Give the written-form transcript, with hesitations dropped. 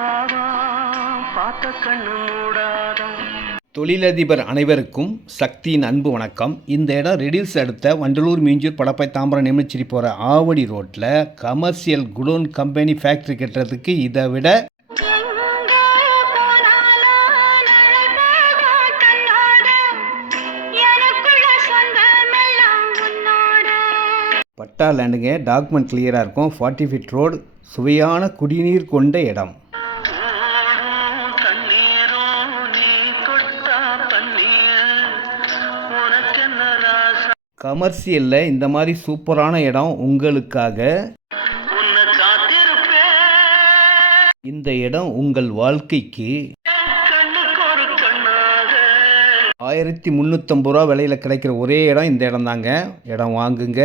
ரோசாவா பார்த்த கண்ணு மூடாதா. தொழிலதிபர் அனைவருக்கும் சக்தியின் அன்பு வணக்கம். இந்த இடம் ரெடில்ஸ் அடுத்த வண்டலூர், மீஞ்சூர், படப்பை, தாம்பரம், நெமிச்சிரி போகிற ஆவடி ரோட்டில் கமர்ஷியல் குடோன் கம்பெனி ஃபேக்ட்ரி கட்டுறதுக்கு இதை விட பட்டா லேண்டுங்க. டாக்குமெண்ட் கிளியராக இருக்கும். 40 ஃபீட் ரோடு, சுவையான குடிநீர் கொண்ட இடம். கமர்ஷியலில் இந்த மாதிரி சூப்பரான இடம் உங்களுக்காக. இந்த இடம் உங்கள் வாழ்க்கைக்கு 1350 ரூபா விலையில் கிடைக்கிற ஒரே இடம் இந்த இடம் தாங்க. இடம் வாங்குங்க.